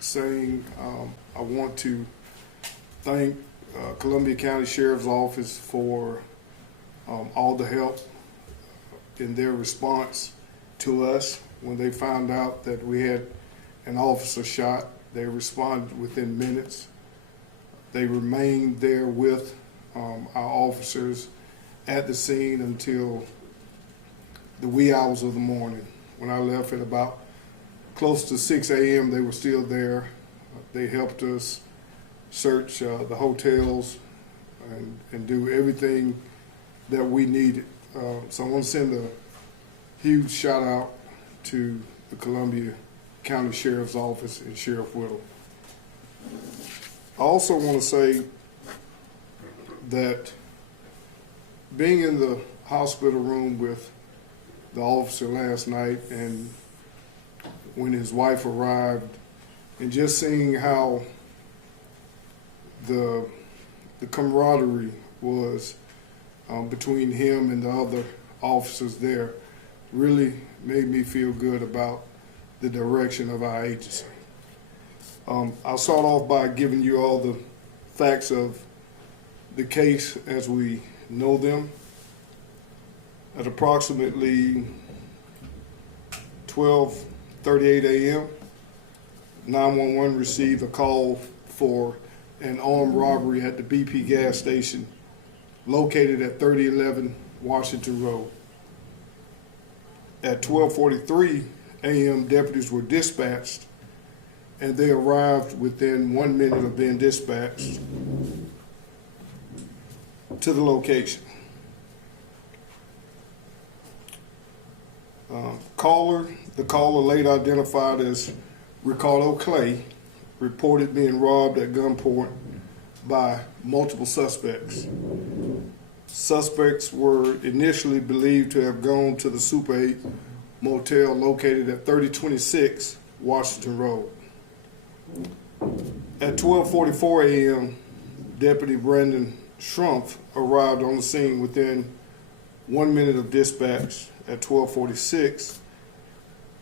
saying I want to thank Columbia County Sheriff's Office for all the help in their response to us when they found out that we had an officer shot. They responded within minutes. They remained there with our officers at the scene until the wee hours of the morning. When I left at about close to 6 a.m., they were still there. They helped us search the hotels and do everything that we needed. So I want to send a huge shout out to the Columbia County Sheriff's Office and Sheriff Whittle. I also want to say that being in the hospital room with the officer last night and when his wife arrived, and just seeing how the camaraderie was between him and the other officers there really made me feel good about the direction of our agency. I'll start off by giving you all the facts of the case as we know them. At approximately 12:38 a.m., 911 received a call for an armed robbery at the BP gas station located at 3011 Washington Road. At 12:43 a.m., deputies were dispatched, and they arrived within 1 minute of being dispatched to the location. The caller later identified as Ricardo Clay, reported being robbed at gunpoint by multiple suspects. Suspects were initially believed to have gone to the Super 8 motel located at 3026 Washington Road. At 12:44 a.m., Deputy Brandon Schrumpf arrived on the scene within 1 minute of dispatch. At 12:46,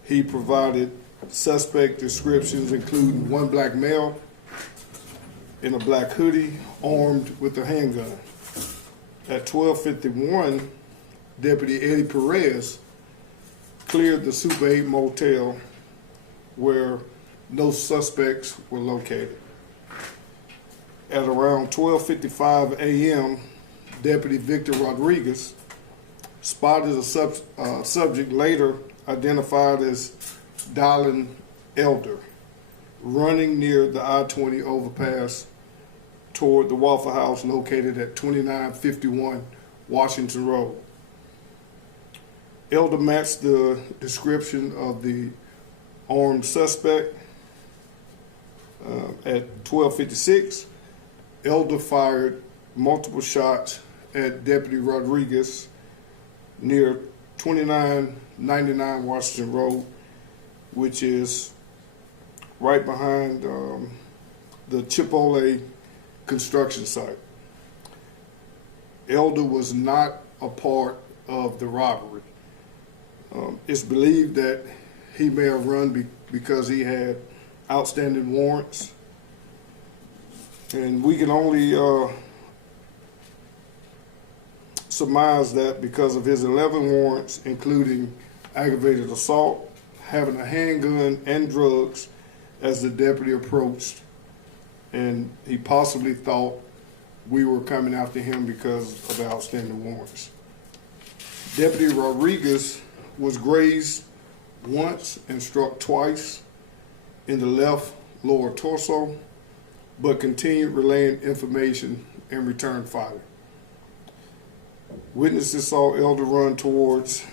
he provided suspect descriptions including one black male in a black hoodie armed with a handgun. At 12:51, Deputy Eddie Perez cleared the Super 8 motel where no suspects were located. At around 12:55 a.m., Deputy Victor Rodriguez spotted a subject later identified as Dylan Elder running near the I-20 overpass toward the Waffle House located at 2951 Washington Road. Elder matched the description of the armed suspect. At 12:56, Elder fired multiple shots at Deputy Rodriguez near 2999 Washington Road, which is right behind the Chipotle construction site. Elder was not a part of the robbery. It's believed that he may have run because he had outstanding warrants, and we can only surmise that because of his 11 warrants, including aggravated assault, having a handgun, and drugs, as the deputy approached, and he possibly thought we were coming after him because of the outstanding warrants. Deputy Rodriguez was grazed once and struck twice in the left lower torso, but continued relaying information and returned fire. Witnesses saw Elder run towards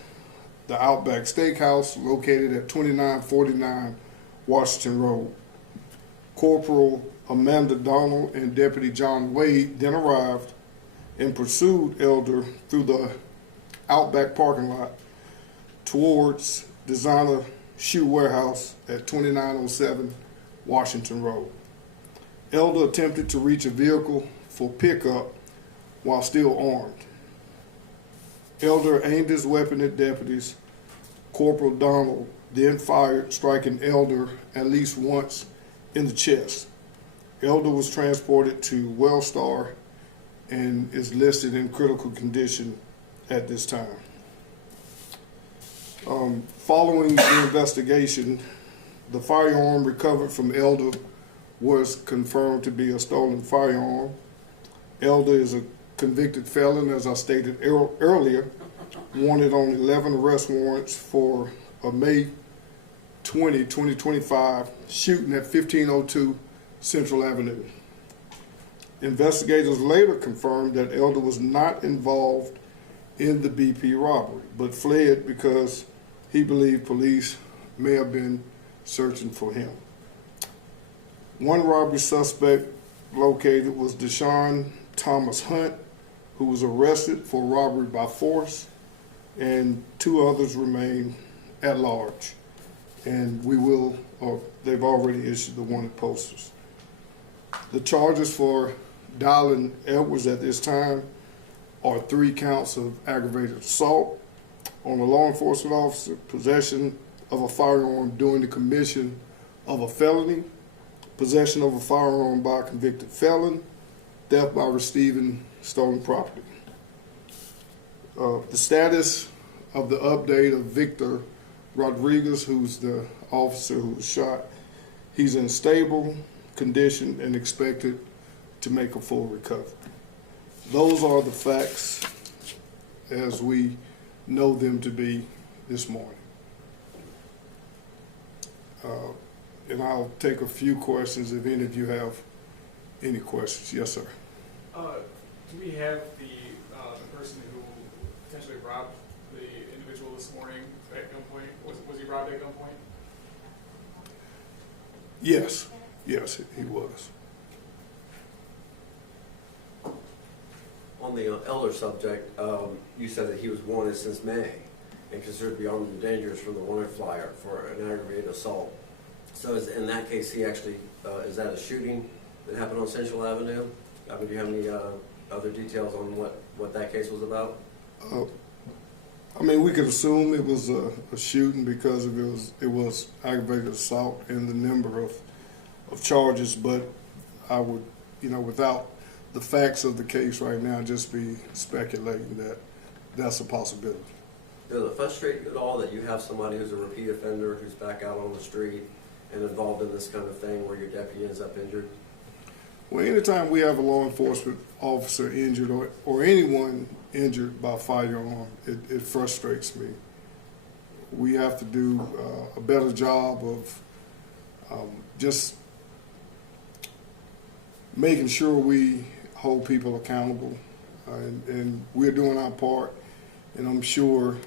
the Outback Steakhouse located at 2949 Washington Road. Corporal Amanda Donald and Deputy John Wade then arrived and pursued Elder through the Outback parking lot towards Designer Shoe Warehouse at 2907 Washington Road. Elder attempted to reach a vehicle for pickup while still armed. Elder aimed his weapon at deputies. Corporal Donald then fired, striking Elder at least once in the chest. Elder was transported to Wellstar and is listed in critical condition at this time. Following the investigation, the firearm recovered from Elder was confirmed to be a stolen firearm. Elder is a convicted felon, as I stated earlier, wanted on 11 arrest warrants for a May 20, 2025 shooting at 1502 Central Avenue. Investigators later confirmed that Elder was not involved in the BP robbery, but fled because he believed police may have been searching for him. One robbery suspect located was Deshaun Thomas Hunt, who was arrested for robbery by force, and 2 others remain at large. And they've already issued the wanted posters. The charges for Dylan Edwards at this time are 3 counts of aggravated assault on a law enforcement officer, possession of a firearm during the commission of a felony, possession of a firearm by a convicted felon, theft by receiving stolen property. The status of the update of Victor Rodriguez, who's the officer who was shot, he's in stable condition and expected to make a full recovery. Those are the facts as we know them to be this morning. And I'll take a few questions if any of you have any questions. Yes, sir. Do we have the person who potentially robbed the individual this morning at gunpoint? Was he robbed at gunpoint? Yes, he was. On the elder subject, you said that he was wanted since May and considered beyond the dangerous from the wanted flyer for an aggravated assault. So in that case, he actually, is that a shooting that happened on Central Avenue? I mean, do you have any other details on what that case was about? I mean, we could assume it was a shooting because it was aggravated assault in the number of charges, but I would, without the facts of the case right now, just be speculating that that's a possibility. Does it frustrate you at all that you have somebody who's a repeat offender who's back out on the street and involved in this kind of thing where your deputy ends up injured? Well, anytime we have a law enforcement officer injured or anyone injured by firearm, it frustrates me. We have to do a better job of just making sure we hold people accountable, and we're doing our part, and I'm sure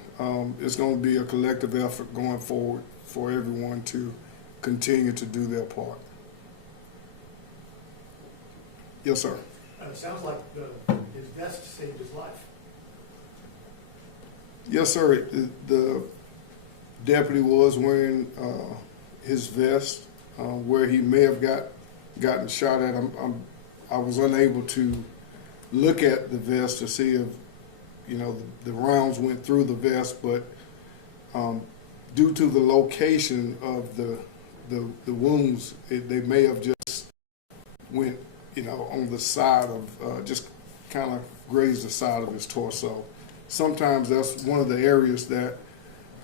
it's going to be a collective effort going forward for everyone to continue to do their part. Yes, sir. It sounds like his vest saved his life. Yes, sir. The deputy was wearing his vest where he may have gotten shot at. I was unable to look at the vest to see if the rounds went through the vest, but due to the location of the wounds, they may have just went on the side of just kind of grazed the side of his torso. Sometimes that's one of the areas that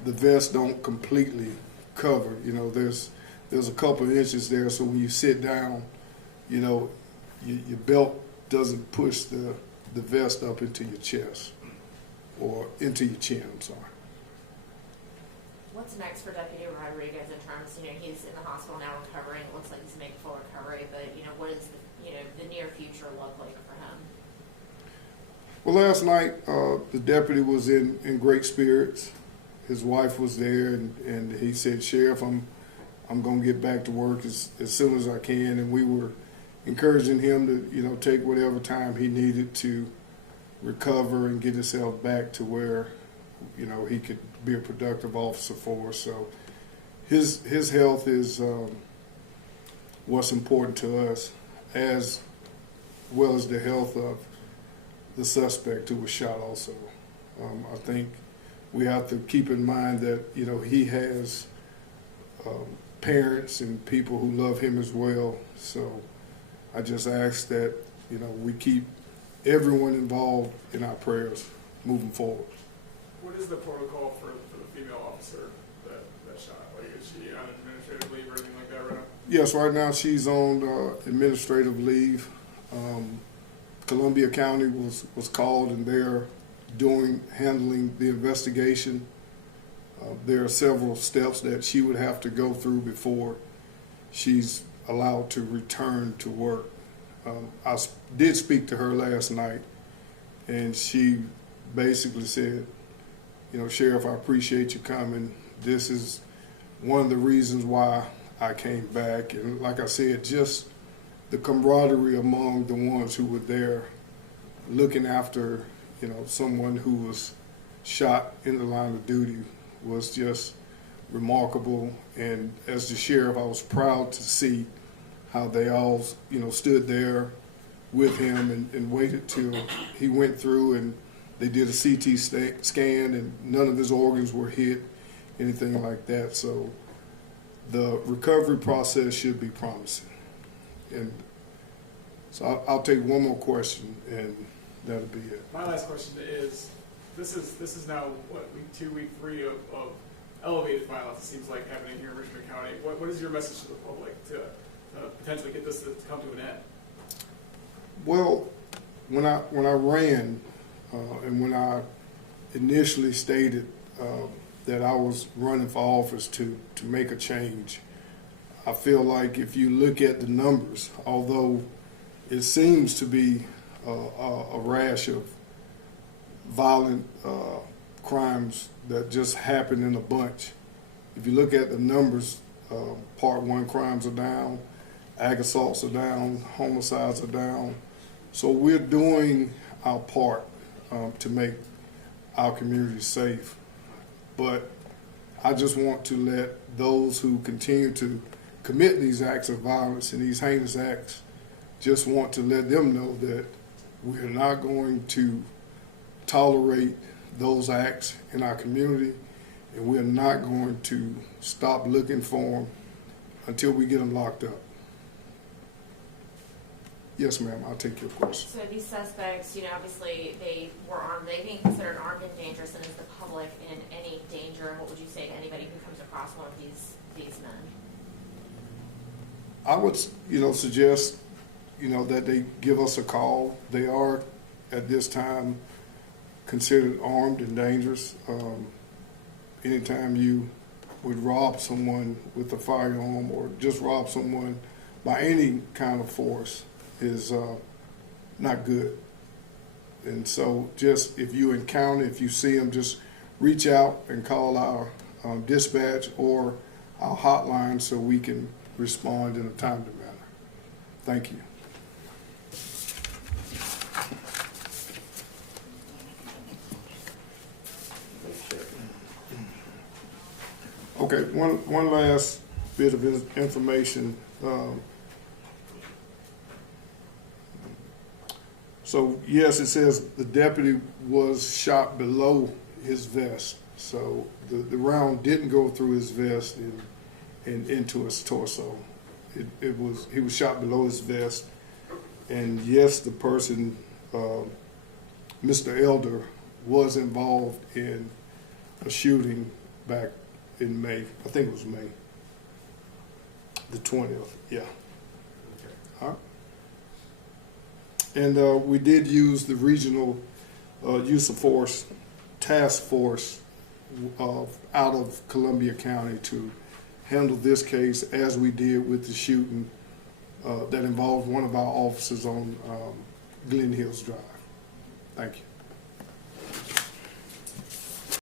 the vest don't completely cover. There's a couple of inches there, so when you sit down, your belt doesn't push the vest up into your chest or into your chin. I'm sorry. What's next for Deputy Rodriguez in terms, he's in the hospital now recovering. It looks like he's making full recovery, but what does the near future look like for him? Well, last night the deputy was in great spirits. His wife was there, and he said, "Sheriff, I'm going to get back to work as soon as I can." And we were encouraging him to take whatever time he needed to recover and get himself back to where he could be a productive officer for us. So his health is what's important to us, as well as the health of the suspect who was shot also. I think we have to keep in mind that he has parents and people who love him as well. So I just ask that, you know, we keep everyone involved in our prayers moving forward. What is the protocol for the female officer that shot? Like, is she on administrative leave or anything like that right now? Yes, right now she's on administrative leave. Columbia County was called and they're handling the investigation. There are several steps that she would have to go through before she's allowed to return to work. I did speak to her last night, and she basically said, you know, Sheriff, I appreciate you coming. This is one of the reasons why I came back. And like I said, just the camaraderie among the ones who were there looking after, you know, someone who was shot in the line of duty was just remarkable. And as the sheriff, I was proud to see how they all, you know, stood there with him and waited till he went through and they did a CT scan and none of his organs were hit, anything like that. So the recovery process should be promising. And so I'll take one more question and that'll be it. My last question is, this is now, what, week 2, week 3 of elevated violence, it seems like, happening here in Richmond County. What is your message to the public to potentially get this to come to an end? Well, when I ran and when I initially stated that I was running for office to make a change, I feel like if you look at the numbers, although it seems to be a rash of violent crimes that just happen in a bunch, if you look at the numbers, Part 1 crimes are down, ag assaults are down, homicides are down. So we're doing our part to make our community safe. But I just want to let those who continue to commit these acts of violence and these heinous acts, just want to let them know that we're not going to tolerate those acts in our community, and we're not going to stop looking for them until we get them locked up. Yes, ma'am, I'll take your question. So these suspects, you know, obviously they were armed. They being considered armed and dangerous, and is the public in any danger? And what would you say to anybody who comes across one of these men? I would, you know, suggest, you know, that they give us a call. They are, at this time, considered armed and dangerous. Anytime you would rob someone with a firearm or just rob someone by any kind of force is not good. And so just if you encounter, if you see them, just reach out and call our dispatch or our hotline so we can respond in a timely manner. Thank you. Okay, one last bit of information. So yes, it says the deputy was shot below his vest. So the round didn't go through his vest and into his torso. He was shot below his vest. And yes, the person, Mr. Elder, was involved in a shooting back in May. I think it was May the 20th. Yeah. Okay. All right. And we did use the regional use of force task force out of Columbia County to handle this case, as we did with the shooting that involved one of our officers on Glen Hills Drive. Thank you.